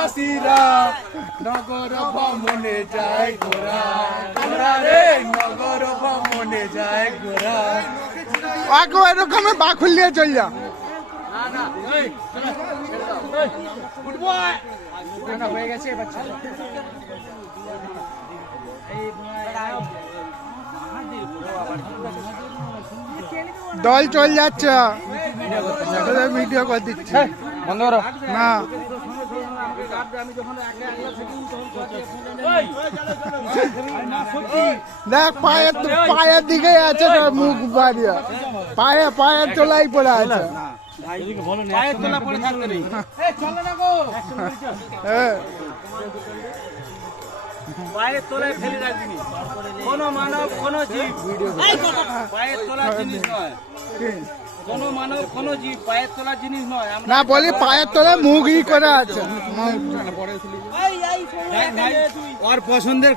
বাসীরা নগর ভ্রমণে যায় ঘোরা রে নগর ভ্রমণে যায় ঘোরা এরকম বাখুল নিয়ে চল যা হয়ে গেছে বাচ্চা দল চল যাচ্ছে ভিডিও করে দিচ্ছে বন্ধ করো না দেখ পায়ের দিকে আছে মুখ বাড়িয়া পায়ের তোলাই পড়ে আছে পায়ের তলায় ফেলে রাখবি কোন মানব কোন জীব পায়ের তলার জিনিস নয় কোন মানব কোন জীব পায়ের তলার জিনিস নয় না বলি পায়ের তলায় মুখ ই করে আছে ওর পছন্দের